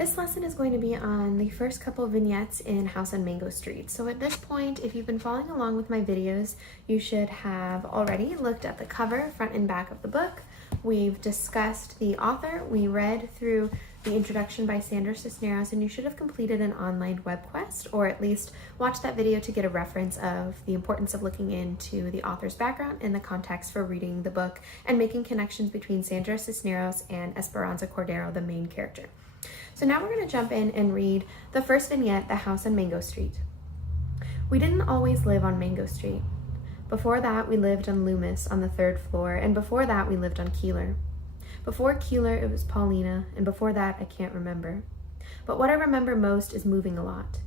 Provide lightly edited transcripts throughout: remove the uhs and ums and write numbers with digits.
This lesson is going to be on the first couple vignettes in House on Mango Street. So at this point, if you've been following along with my videos, you should have already looked at the cover, front and back of the book. We've discussed the author. We read through the introduction by Sandra Cisneros, and you should have completed an online web quest, or at least watched that video to get a reference of the importance of looking into the author's background and the context for reading the book and making connections between Sandra Cisneros and Esperanza Cordero, the main character. So now we're going to jump in and read the first vignette, The House on Mango Street. We didn't always live on Mango Street. Before that, we lived on Loomis on the 3rd floor, and before that, we lived on Keeler. Before Keeler, it was Paulina, and before that, I can't remember. But what I remember most is moving a lot.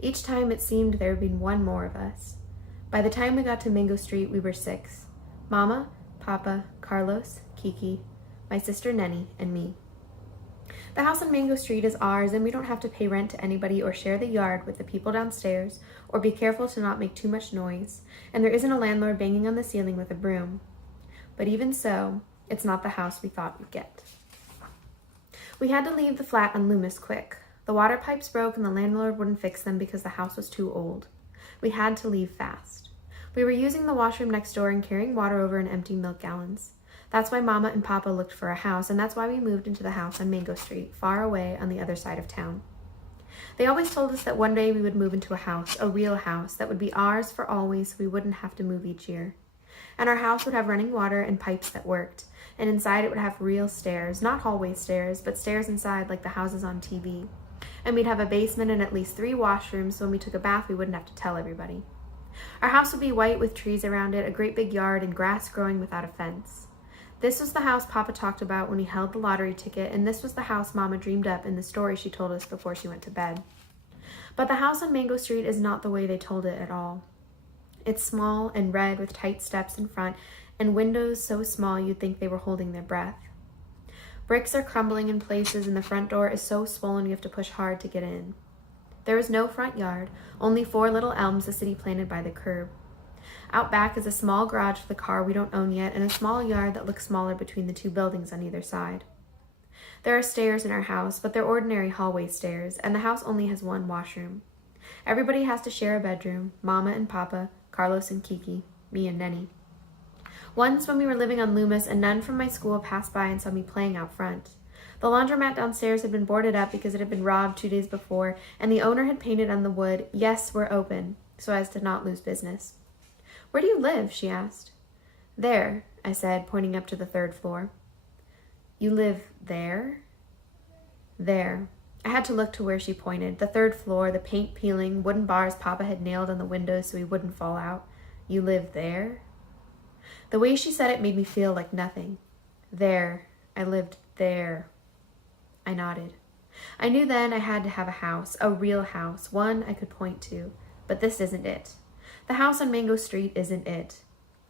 Each time it seemed there had been one more of us. By the time we got to Mango Street, we were 6. Mama, Papa, Carlos, Kiki, my sister Nenny, and me. The house on Mango Street is ours, and we don't have to pay rent to anybody or share the yard with the people downstairs or be careful to not make too much noise, and there isn't a landlord banging on the ceiling with a broom. But even so, it's not the house we thought we'd get. We had to leave the flat on Loomis quick. The water pipes broke and the landlord wouldn't fix them because the house was too old. We had to leave fast. We were using the washroom next door and carrying water over in empty milk gallons. That's why Mama and Papa looked for a house, and that's why we moved into the house on Mango Street, far away on the other side of town. They always told us that one day we would move into a house, a real house, that would be ours for always so we wouldn't have to move each year. And our house would have running water and pipes that worked, and inside it would have real stairs, not hallway stairs, but stairs inside like the houses on TV. And we'd have a basement and at least 3 washrooms, so when we took a bath we wouldn't have to tell everybody. Our house would be white with trees around it, a great big yard, and grass growing without a fence. This was the house Papa talked about when he held the lottery ticket, and this was the house Mama dreamed up in the story she told us before she went to bed. But the house on Mango Street is not the way they told it at all. It's small and red with tight steps in front and windows so small you'd think they were holding their breath. Bricks are crumbling in places and the front door is so swollen you have to push hard to get in. There is no front yard, only 4 little elms the city planted by the curb. Out back is a small garage for the car we don't own yet and a small yard that looks smaller between the 2 buildings on either side. There are stairs in our house, but they're ordinary hallway stairs, and the house only has 1 washroom. Everybody has to share a bedroom, Mama and Papa, Carlos and Kiki, me and Nenny. Once when we were living on Loomis, a nun from my school passed by and saw me playing out front. The laundromat downstairs had been boarded up because it had been robbed 2 days before, and the owner had painted on the wood, "Yes, we're open," so as to not lose business. "Where do you live?" she asked. "There," I said, pointing up to the 3rd floor. "You live there?" "There." I had to look to where she pointed. The 3rd floor, the paint peeling, wooden bars Papa had nailed on the windows so he wouldn't fall out. "You live there?" The way she said it made me feel like nothing. "There. I lived there." I nodded. I knew then I had to have a house, a real house, one I could point to. But this isn't it. The house on Mango Street isn't it.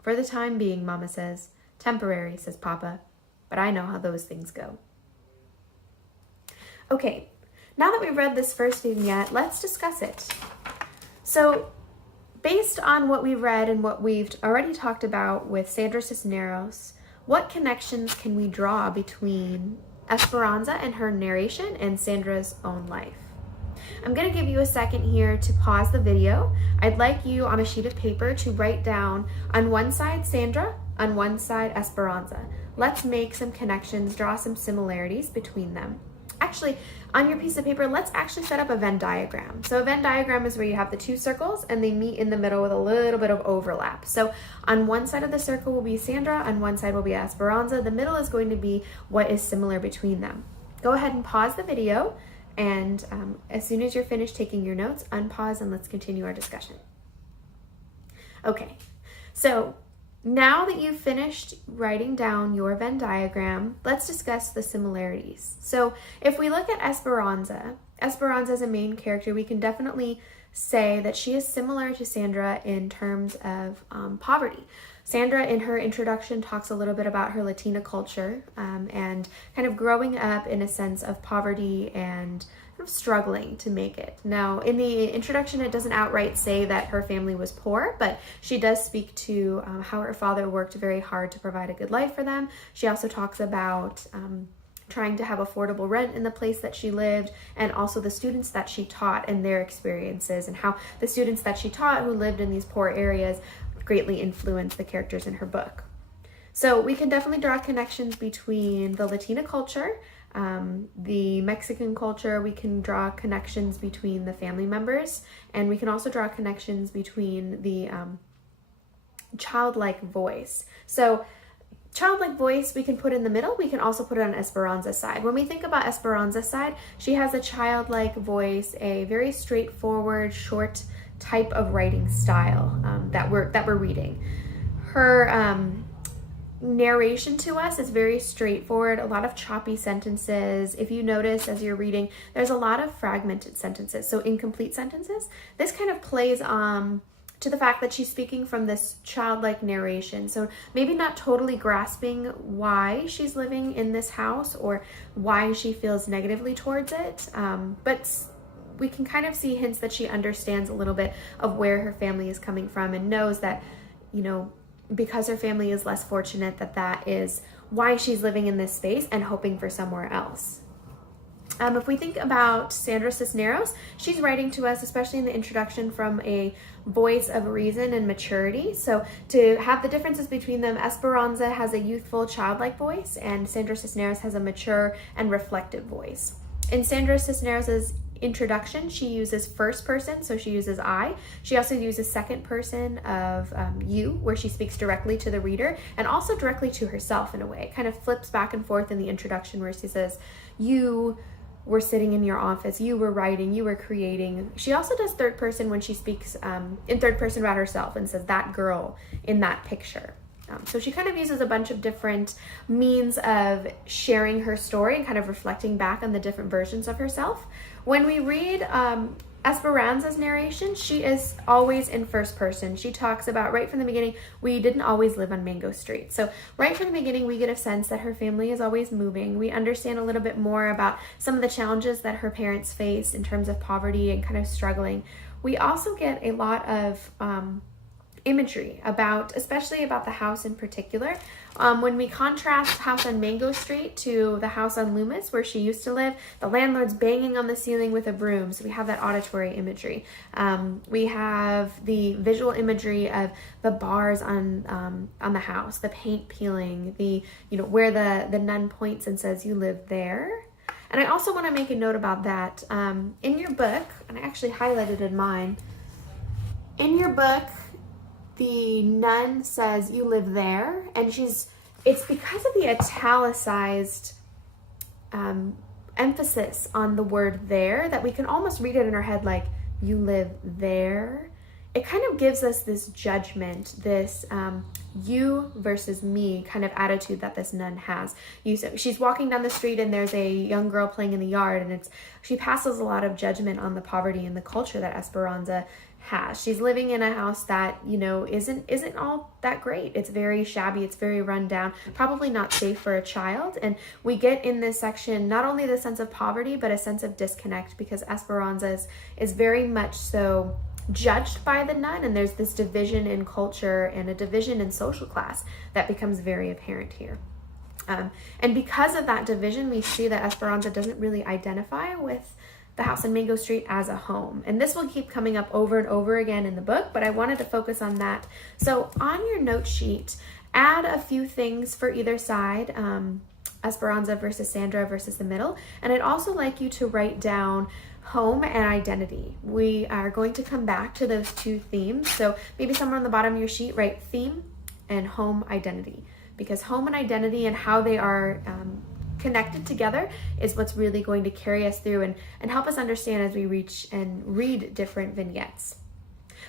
For the time being, Mama says. Temporary, says Papa. But I know how those things go. Okay, now that we've read this first vignette, let's discuss it. So, based on what we've read and what we've already talked about with Sandra Cisneros, what connections can we draw between Esperanza and her narration and Sandra's own life? I'm going to give you a second here to pause the video. I'd like you on a sheet of paper to write down on one side Sandra, on one side Esperanza. Let's make some connections, draw some similarities between them. Actually, on your piece of paper, let's actually set up a Venn diagram. So a Venn diagram is where you have the 2 circles and they meet in the middle with a little bit of overlap. So on one side of the circle will be Sandra, on one side will be Esperanza. The middle is going to be what is similar between them. Go ahead and pause the video, and as soon as you're finished taking your notes, unpause and let's continue our discussion. Okay, so now that you've finished writing down your Venn diagram, let's discuss the similarities. So if we look at Esperanza as a main character, we can definitely say that she is similar to Sandra in terms of poverty. Sandra, in her introduction, talks a little bit about her Latina culture and kind of growing up in a sense of poverty and kind of struggling to make it. Now, in the introduction, it doesn't outright say that her family was poor, but she does speak to how her father worked very hard to provide a good life for them. She also talks about trying to have affordable rent in the place that she lived, and also the students that she taught and their experiences, and how the students that she taught who lived in these poor areas greatly influenced the characters in her book. So we can definitely draw connections between the Latina culture, the Mexican culture. We can draw connections between the family members, and we can also draw connections between the childlike voice. So childlike voice we can put in the middle. We can also put it on Esperanza's side. When we think about Esperanza's side, she has a childlike voice, a very straightforward, short type of writing style that we're reading. Her narration to us is very straightforward, a lot of choppy sentences. If you notice as you're reading, there's a lot of fragmented sentences, so incomplete sentences. This kind of plays to the fact that she's speaking from this childlike narration. So maybe not totally grasping why she's living in this house or why she feels negatively towards it, but we can kind of see hints that she understands a little bit of where her family is coming from and knows that, you know, because her family is less fortunate, that is why she's living in this space and hoping for somewhere else. If we think about Sandra Cisneros, she's writing to us, especially in the introduction, from a voice of reason and maturity. So to have the differences between them, Esperanza has a youthful, childlike voice, and Sandra Cisneros has a mature and reflective voice. In Sandra Cisneros' introduction, she uses first person, so she uses I. She also uses second person of you, where she speaks directly to the reader and also directly to herself in a way. It kind of flips back and forth in the introduction where she says, you were sitting in your office, you were writing, you were creating. She also does third person when she speaks in third person about herself and says, that girl in that picture. So she kind of uses a bunch of different means of sharing her story and kind of reflecting back on the different versions of herself. When we read Esperanza's narration, she is always in first person. She talks about right from the beginning, we didn't always live on Mango Street. So right from the beginning, we get a sense that her family is always moving. We understand a little bit more about some of the challenges that her parents face in terms of poverty and kind of struggling. We also get a lot of imagery especially about the house in particular. When we contrast house on Mango Street to the house on Loomis where she used to live, the landlord's banging on the ceiling with a broom, so we have that auditory imagery. We have the visual imagery of the bars on the house, the paint peeling, where the nun points and says, you live there. And I also want to make a note about that. In your book, and I actually highlighted in mine, in your book, the nun says, you live there, and it's because of the italicized emphasis on the word there that we can almost read it in our head like, you live there. It kind of gives us this judgment, this you versus me kind of attitude that this nun has. She's walking down the street and there's a young girl playing in the yard, and she passes a lot of judgment on the poverty and the culture that Esperanza has. She's living in a house that, isn't all that great. It's very shabby, it's very run down, probably not safe for a child. And we get in this section not only the sense of poverty, but a sense of disconnect, because Esperanza is very much so judged by the nun, and there's this division in culture and a division in social class that becomes very apparent here. And because of that division, we see that Esperanza doesn't really identify with the house on Mango Street as a home. And this will keep coming up over and over again in the book, but I wanted to focus on that. So on your note sheet, add a few things for either side, Esperanza versus Sandra versus the middle. And I'd also like you to write down home and identity. We are going to come back to those two themes. So maybe somewhere on the bottom of your sheet, write theme and home identity, because home and identity and how they are connected together is what's really going to carry us through and help us understand as we reach and read different vignettes.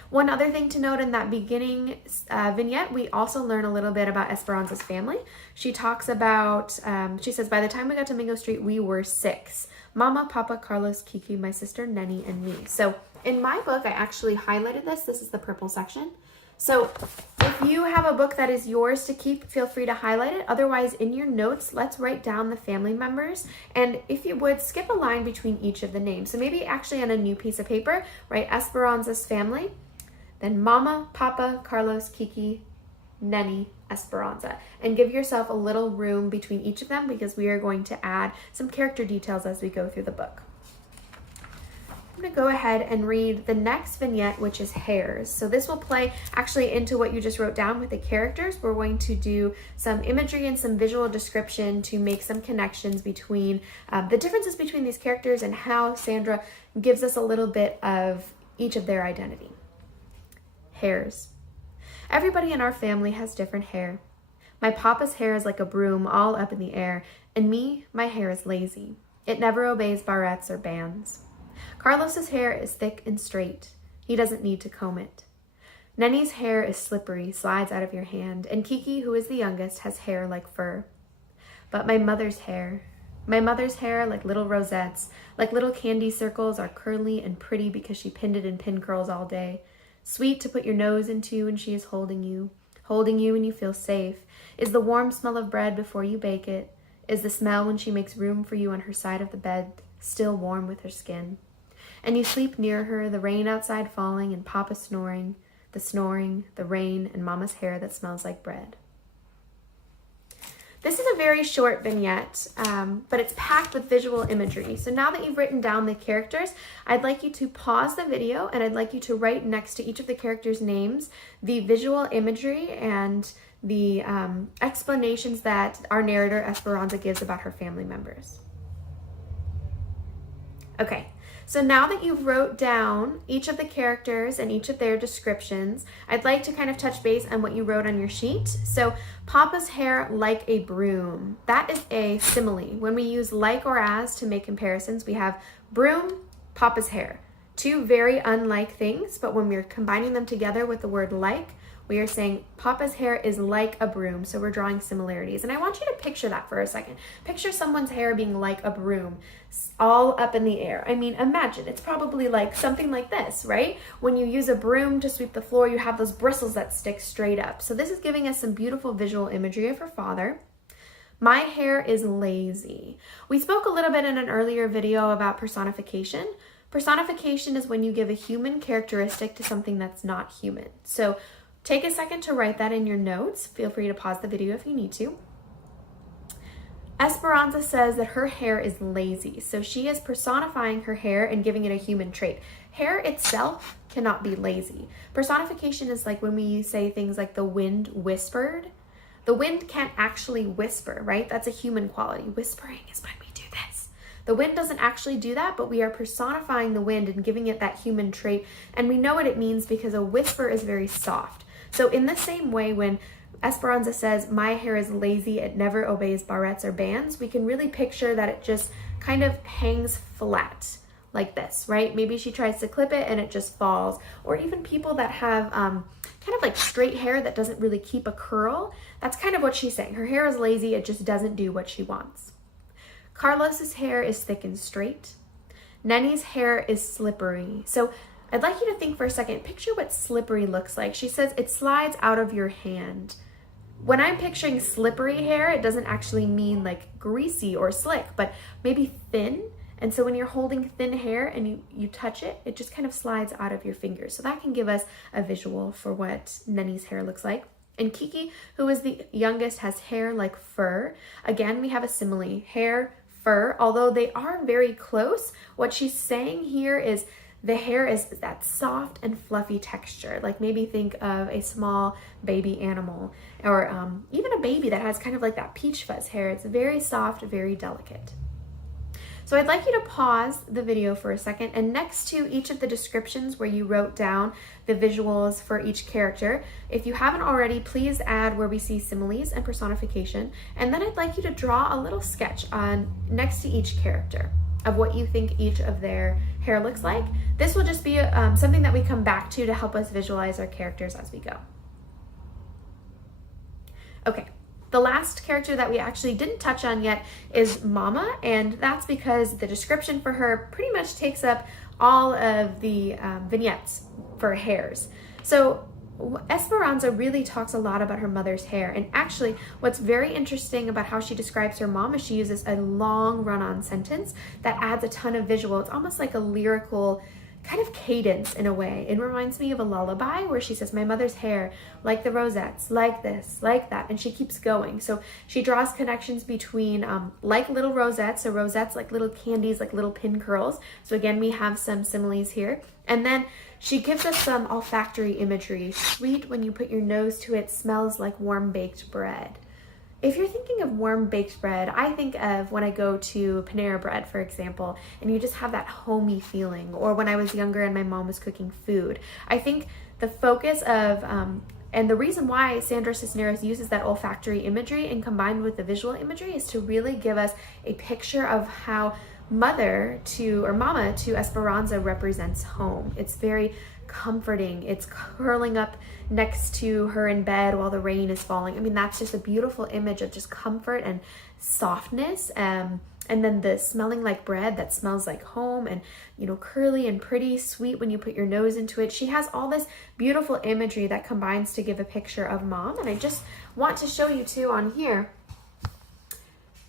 One other thing to note in that beginning vignette, we also learn a little bit about Esperanza's family. She talks about, she says, by the time we got to Mango Street, we were 6. Mama, Papa, Carlos, Kiki, my sister, Nenny, and me. So in my book, I actually highlighted this. This is the purple section. So if you have a book that is yours to keep, feel free to highlight it. Otherwise, in your notes, let's write down the family members. And if you would, skip a line between each of the names. So maybe actually on a new piece of paper, write Esperanza's family, then Mama, Papa, Carlos, Kiki, Nenny, Esperanza, and give yourself a little room between each of them because we are going to add some character details as we go through the book. I'm going to go ahead and read the next vignette, which is hairs. So this will play actually into what you just wrote down with the characters. We're going to do some imagery and some visual description to make some connections between the differences between these characters and how Sandra gives us a little bit of each of their identity. Hairs. Everybody in our family has different hair. My papa's hair is like a broom all up in the air, and me, my hair is lazy. It never obeys barrettes or bands. Carlos's hair is thick and straight. He doesn't need to comb it. Nenny's hair is slippery, slides out of your hand, and Kiki, who is the youngest, has hair like fur. But my mother's hair, like little rosettes, like little candy circles, are curly and pretty because she pinned it in pin curls all day. Sweet to put your nose into when she is holding you when you feel safe, is the warm smell of bread before you bake it, is the smell when she makes room for you on her side of the bed, still warm with her skin. And you sleep near her, the rain outside falling and Papa snoring, the rain, and Mama's hair that smells like bread. This is a very short vignette, but it's packed with visual imagery. So now that you've written down the characters, I'd like you to pause the video and I'd like you to write next to each of the characters' names the visual imagery and the explanations that our narrator Esperanza gives about her family members. Okay. So now that you've wrote down each of the characters and each of their descriptions, I'd like to kind of touch base on what you wrote on your sheet. So Papa's hair like a broom. That is a simile. When we use like or as to make comparisons, we have broom, Papa's hair. Two very unlike things, but when we're combining them together with the word like, we are saying Papa's hair is like a broom, so we're drawing similarities. And I want you to picture that for a second. Picture someone's hair being like a broom, all up in the air. I mean, imagine, it's probably like something like this, right? When you use a broom to sweep the floor, you have those bristles that stick straight up. So this is giving us some beautiful visual imagery of her father. My hair is lazy. We spoke a little bit in an earlier video about personification. Personification is when you give a human characteristic to something that's not human. So take a second to write that in your notes. Feel free to pause the video if you need to. Esperanza says that her hair is lazy. So she is personifying her hair and giving it a human trait. Hair itself cannot be lazy. Personification is like when we say things like the wind whispered. The wind can't actually whisper, right? That's a human quality. Whispering is when we do this. The wind doesn't actually do that, but we are personifying the wind and giving it that human trait. And we know what it means because a whisper is very soft. So in the same way, when Esperanza says, my hair is lazy, it never obeys barrettes or bands, we can really picture that it just kind of hangs flat like this, right? Maybe she tries to clip it and it just falls. Or even people that have kind of like straight hair that doesn't really keep a curl. That's kind of what she's saying. Her hair is lazy, it just doesn't do what she wants. Carlos's hair is thick and straight. Nenny's hair is slippery. So I'd like you to think for a second, picture what slippery looks like. She says it slides out of your hand. When I'm picturing slippery hair, it doesn't actually mean like greasy or slick, but maybe thin. And so when you're holding thin hair and you touch it, it just kind of slides out of your fingers. So that can give us a visual for what Nenny's hair looks like. And Kiki, who is the youngest, has hair like fur. Again, we have a simile, hair, fur. Although they are very close, what she's saying here is the hair is that soft and fluffy texture. Like maybe think of a small baby animal or even a baby that has kind of like that peach fuzz hair. It's very soft, very delicate. So I'd like you to pause the video for a second, and next to each of the descriptions where you wrote down the visuals for each character, if you haven't already, please add where we see similes and personification. And then I'd like you to draw a little sketch on next to each character of what you think each of their hair looks like. This will just be something that we come back to help us visualize our characters as we go. Okay. The last character that we actually didn't touch on yet is Mama, and that's because the description for her pretty much takes up all of the vignettes for hairs. So Esperanza really talks a lot about her mother's hair, and actually what's very interesting about how she describes her mom is she uses a long run-on sentence that adds a ton of visual. It's almost like a lyrical kind of cadence in a way. It reminds me of a lullaby where she says, my mother's hair, like the rosettes, like this, like that, and she keeps going. So she draws connections between like little rosettes, so rosettes like little candies, like little pin curls. So again, we have some similes here. And then she gives us some olfactory imagery. Sweet when you put your nose to it, smells like warm baked bread. If you're thinking of warm baked bread, I think of when I go to Panera Bread, for example, and you just have that homey feeling, or when I was younger and my mom was cooking food. I think the focus of, and the reason why Sandra Cisneros uses that olfactory imagery and combined with the visual imagery is to really give us a picture of how mama to Esperanza represents home. It's very comforting. It's curling up next to her in bed while the rain is falling. I mean, that's just a beautiful image of just comfort and softness. And then the smelling like bread that smells like home, and, you know, curly and pretty, sweet when you put your nose into it. She has all this beautiful imagery that combines to give a picture of mom. And I just want to show you too on here.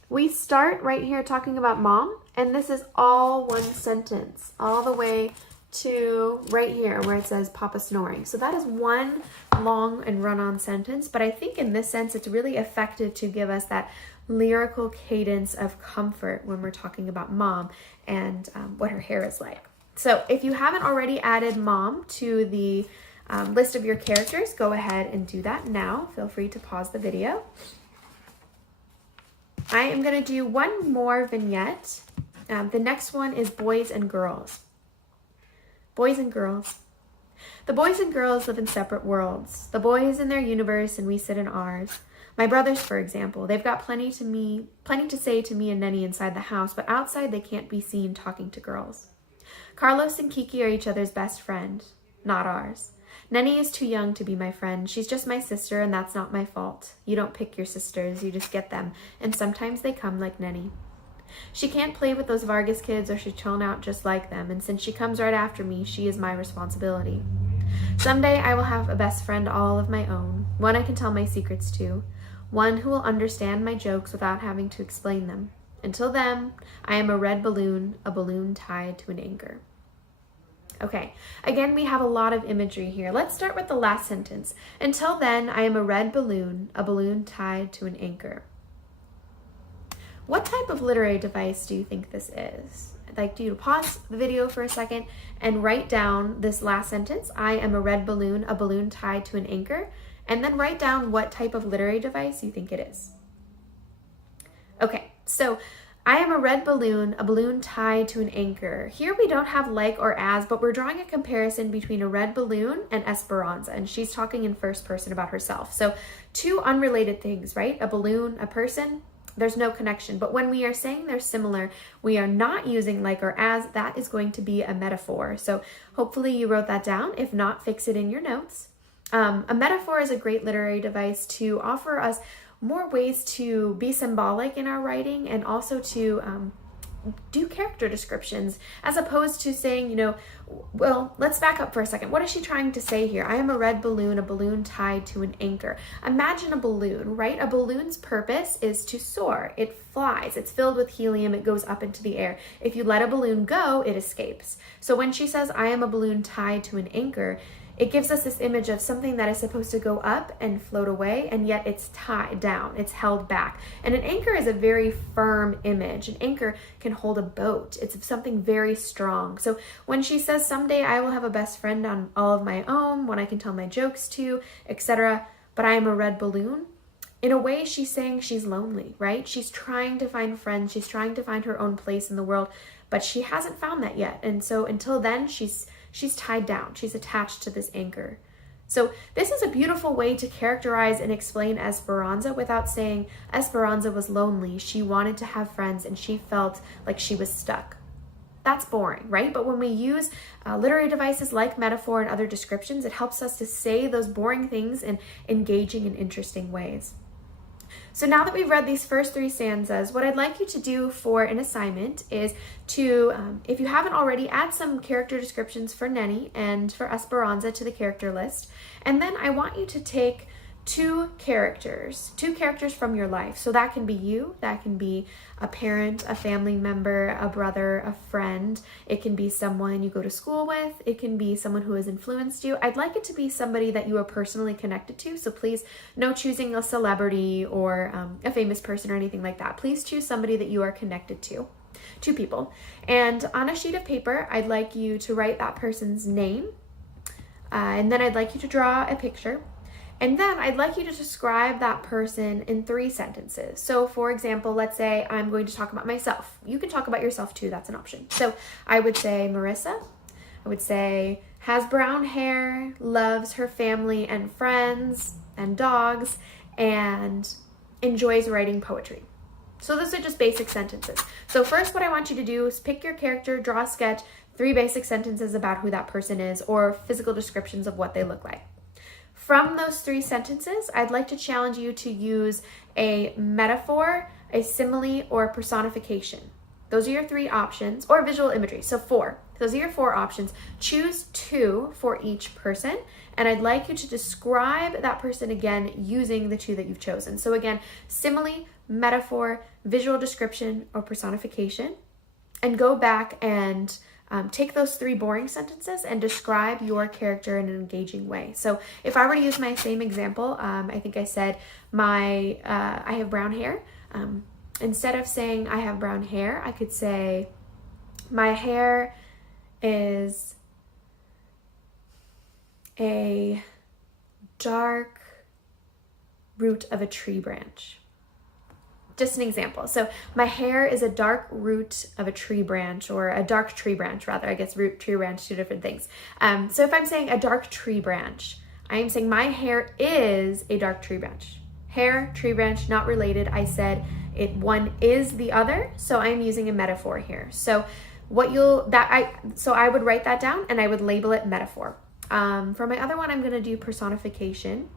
We start right here talking about mom, and this is all one sentence, all the way to right here where it says Papa snoring. So that is one long and run-on sentence, but I think in this sense it's really effective to give us that lyrical cadence of comfort when we're talking about mom and what her hair is like. So if you haven't already added mom to the list of your characters, go ahead and do that now. Feel free to pause the video. I am going to do one more vignette. The next one is boys and girls. Boys and girls. The boys and girls live in separate worlds. The boys in their universe and we sit in ours. My brothers, for example, they've got plenty to say to me and Nenny inside the house, but outside they can't be seen talking to girls. Carlos and Kiki are each other's best friend, not ours. Nenny is too young to be my friend. She's just my sister, and that's not my fault. You don't pick your sisters, you just get them, and sometimes they come like Nenny. She can't play with those Vargas kids or she'll turn out just like them, and since she comes right after me, she is my responsibility. Someday I will have a best friend all of my own, one I can tell my secrets to, one who will understand my jokes without having to explain them. Until then, I am a red balloon, a balloon tied to an anchor. Okay, again, we have a lot of imagery here. Let's start with the last sentence. Until then, I am a red balloon, a balloon tied to an anchor. What type of literary device do you think this is? I'd like you to pause the video for a second and write down this last sentence. I am a red balloon, a balloon tied to an anchor, and then write down what type of literary device you think it is. Okay, so I am a red balloon, a balloon tied to an anchor. Here we don't have like or as, but we're drawing a comparison between a red balloon and Esperanza, and she's talking in first person about herself. So two unrelated things, right? A balloon, a person, there's no connection. But when we are saying they're similar, we are not using like or as. That is going to be a metaphor. So hopefully you wrote that down. If not, fix it in your notes. A metaphor is a great literary device to offer us more ways to be symbolic in our writing and also to do character descriptions, as opposed to saying, you know, well, let's back up for a second. What is she trying to say here? I am a red balloon, a balloon tied to an anchor. Imagine a balloon, right? A balloon's purpose is to soar. It flies. It's filled with helium. It goes up into the air. If you let a balloon go, it escapes. So when she says, I am a balloon tied to an anchor, it gives us this image of something that is supposed to go up and float away, and yet it's tied down, it's held back. And an anchor is a very firm image. An anchor can hold a boat. It's something very strong. So when she says, someday I will have a best friend on all of my own, one I can tell my jokes to, etc., but I am a red balloon, in a way she's saying she's lonely, right? She's trying to find friends. She's trying to find her own place in the world, but she hasn't found that yet. And so until then, she's tied down. She's attached to this anchor. So this is a beautiful way to characterize and explain Esperanza without saying Esperanza was lonely. She wanted to have friends and she felt like she was stuck. That's boring, right? But when we use literary devices like metaphor and other descriptions, it helps us to say those boring things in engaging and interesting ways. So now that we've read these first three stanzas, what I'd like you to do for an assignment is to, if you haven't already, add some character descriptions for Nenny and for Esperanza to the character list. And then I want you to take two characters from your life. So that can be you, that can be a parent, a family member, a brother, a friend. It can be someone you go to school with. It can be someone who has influenced you. I'd like it to be somebody that you are personally connected to. So please, no choosing a celebrity or a famous person or anything like that. Please choose somebody that you are connected to. Two people. And on a sheet of paper, I'd like you to write that person's name. And then I'd like you to draw a picture. And then I'd like you to describe that person in 3 sentences. So for example, let's say I'm going to talk about myself. You can talk about yourself too, that's an option. So I would say Marissa, I would say has brown hair, loves her family and friends and dogs, and enjoys writing poetry. So those are just basic sentences. So first what I want you to do is pick your character, draw a sketch, 3 basic sentences about who that person is or physical descriptions of what they look like. From those 3 sentences, I'd like to challenge you to use a metaphor, a simile, or a personification. Those are your 3 options, or visual imagery, so 4. Those are your 4 options. Choose 2 for each person, and I'd like you to describe that person again using the 2 that you've chosen. So again, simile, metaphor, visual description, or personification, and go back and take those 3 boring sentences and describe your character in an engaging way. So if I were to use my same example, I think I said I have brown hair. Instead of saying I have brown hair, I could say my hair is a dark root of a tree branch. Just an example. So my hair is a dark root of a tree branch, or a dark tree branch rather. I guess root, tree branch, 2 different things. So if I'm saying a dark tree branch, I am saying my hair is a dark tree branch. Hair, tree branch, not related. I said one is the other, so I'm using a metaphor here. So I would write that down and I would label it metaphor. For my other one, I'm going to do personification.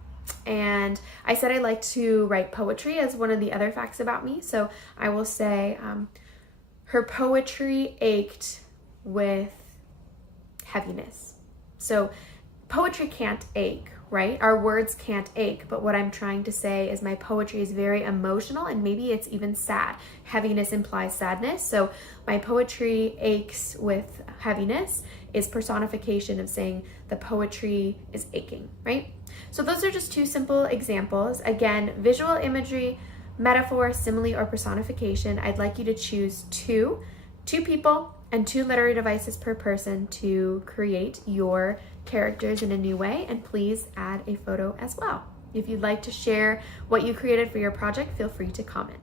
And I said I like to write poetry as one of the other facts about me. So I will say her poetry ached with heaviness. So poetry can't ache, right? Our words can't ache. But what I'm trying to say is my poetry is very emotional, and maybe it's even sad. Heaviness implies sadness. So my poetry aches with heaviness is personification of saying the poetry is aching, right? So those are just 2 simple examples. Again, visual imagery, metaphor, simile, or personification. I'd like you to choose 2 people and 2 literary devices per person to create your characters in a new way. And please add a photo as well. If you'd like to share what you created for your project, feel free to comment.